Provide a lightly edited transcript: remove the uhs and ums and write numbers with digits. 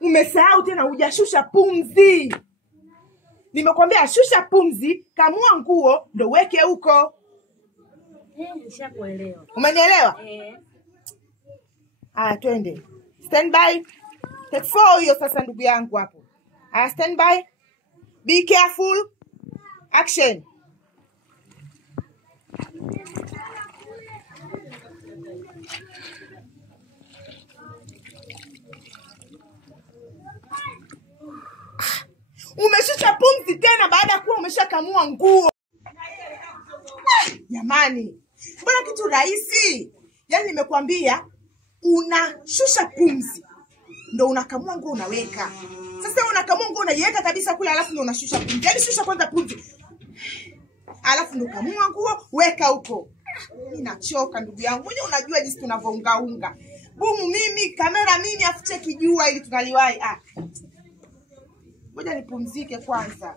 Umesahau tena hujashusha pumzi. Nimekwambia shusha pumzi, kamua nguo ndo weke huko. Nishakuelewa. Umenielewa? Twende. Stand by. Take 4 hiyo sasa ndugu yangu hapo. Stand by. Be careful. Action. Umeshusha pumzi tena baada ya kuwa umeshakamua nguo. Jamani, mbona kitu rahisi? Yaani nimekwambia unashusha pumzi ndo unakamua nguo unaweka. Sasa unakamua nguo unaiweka kabisa kule alafu ndo unashusha pumzi. Yaani shusha kwanza pumzi. Alafu ndo kamua nguo weka huko. Mimi nachoka ndugu yangu. Mwenye unajua jinsi tunavyoungaunga. Bumu mimi, kamera mimi, afu cheki jua ili tunaliwahi. Ngoja nipumzike kwanza.